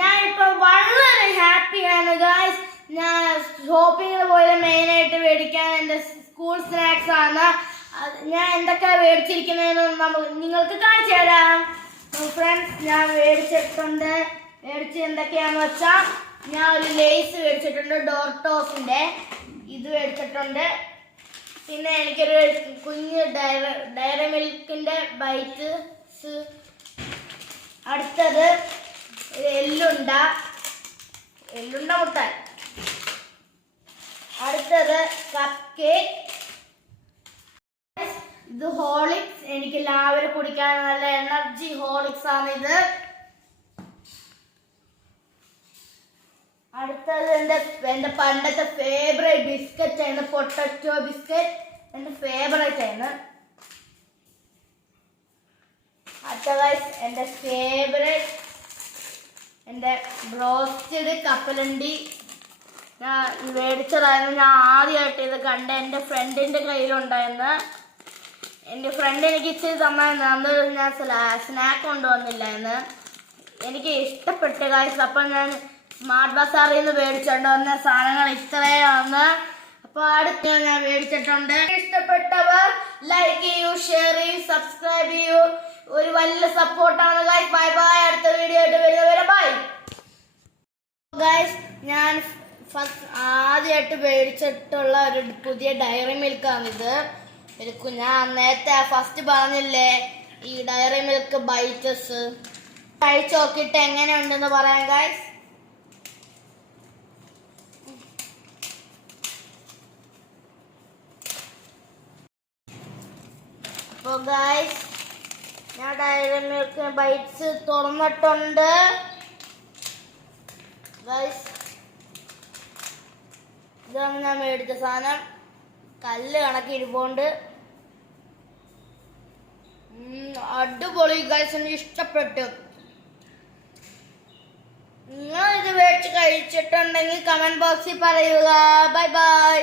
ഞാനിപ്പോ വളരെ ഹാപ്പിയാണ് ഗായ്സ്. ഞാൻ ഷോപ്പിങ്ങിന് പോയത് മെയിനായിട്ട് മേടിക്കാൻ എൻ്റെ സ്കൂൾ സ്നാക്സ് ആണ്. ഞാൻ എന്തൊക്കെയാ മേടിച്ചിരിക്കുന്നതെന്ന് നിങ്ങൾക്ക് കാണിച്ചു തരാം ഫ്രണ്ട്സ്. ഞാൻ മേടിച്ചിട്ടുണ്ട്. മേടിച്ച് എന്തൊക്കെയാന്ന് വെച്ചാൽ ഞാൻ ഒരു ലേസ് മേടിച്ചിട്ടുണ്ട്, ഡോർട്ടോസിന്റെ ഇത് മേടിച്ചിട്ടുണ്ട്. പിന്നെ എനിക്കൊരു കുഞ്ഞ് ഡയറി മിൽക്കിന്റെ ബൈറ്റ്സ്. അടുത്തത് എള്ളുണ്ട മുട്ടായി. അടുത്തത് കപ്പ് കേക്ക്. ഇത് ഹോളിക്സ്, എനിക്ക് രാവിലെ കുടിക്കാൻ നല്ല എനർജി ഹോളിക്സ് ആണ് ഇത്. അടുത്തത് എന്റെ പണ്ടത്തെ ഫേവറേറ്റ് ബിസ്ക്കറ്റ് ആണ്, പൊട്ടറ്റോ ബിസ്ക്കറ്റ്. എന്റെ ഫേവറേറ്റ് ആണ്. അടുത്ത എന്റെ ഫേവറേറ്റ് എന്റെ ബ്രോസ്റ്റഡ് കപ്പലണ്ടി. ഞാൻ മേടിച്ചതായിരുന്നു. ഞാൻ ആദ്യമായിട്ട് ഇത് കണ്ട എൻ്റെ ഫ്രണ്ടിന്റെ കയ്യിലുണ്ടായിരുന്നു. എൻ്റെ ഫ്രണ്ട് എനിക്ക് ഇച്ചിരി തന്നായിരുന്നു. അന്ന് ഞാൻ സ്നാക്ക് കൊണ്ടുവന്നില്ലായിരുന്നു. എനിക്ക് ഇഷ്ടപ്പെട്ടു ഗൈസ്. അപ്പം ഞാൻ സ്മാർട്ട് ബസാറിൽ നിന്ന് മേടിച്ചോണ്ട് വന്ന സാധനങ്ങൾ ഇത്രയാണ്. അപ്പോൾ അടുത്ത് ഞാൻ മേടിച്ചിട്ടുണ്ട്. ഇഷ്ടപ്പെട്ടവർ ലൈക്ക് ചെയ്യൂ, ഷെയർ ചെയ്യൂ, സബ്സ്ക്രൈബ് ചെയ്യൂ. ഒരു വലിയ സപ്പോർട്ടാണ് ഗൈസ്. Bye bye. അടുത്ത വീഡിയോ ആയിട്ട് വരുന്നവരെ ബൈ ഗൈസ്. ഞാൻ ആദ്യമായിട്ട് മേടിച്ചിട്ടുള്ള ഒരു പുതിയ ഡയറി മിൽക്കാണിത്. ഞാൻ നേരത്തെ ഫസ്റ്റ് പറഞ്ഞില്ലേ ഈ ഡയറി മിൽക്ക് ബൈറ്റസ്. കഴിച്ചു നോക്കിയിട്ട് എങ്ങനെയുണ്ടെന്ന് പറയാം ഗൈസ്. അപ്പൊ ഗൈസ് ഞാൻ ഡയറി മിൽക്ക് ബൈറ്റ്സ് തുറന്നിട്ടുണ്ട് ഗൈസ്. ഇതാണ് ഞാൻ മേടിച്ച സാധനം. കല്ല് കണക്കി ഇരിപ്പുണ്ട്. അടിപൊളി ഗൈസ്, എനിക്ക് ഇഷ്ടപ്പെട്ടു. നിങ്ങൾ ഇത് മേടിച്ച് കഴിച്ചിട്ടുണ്ടെങ്കിൽ കമന്റ് ബോക്സിൽ പറയുക. Bye bye.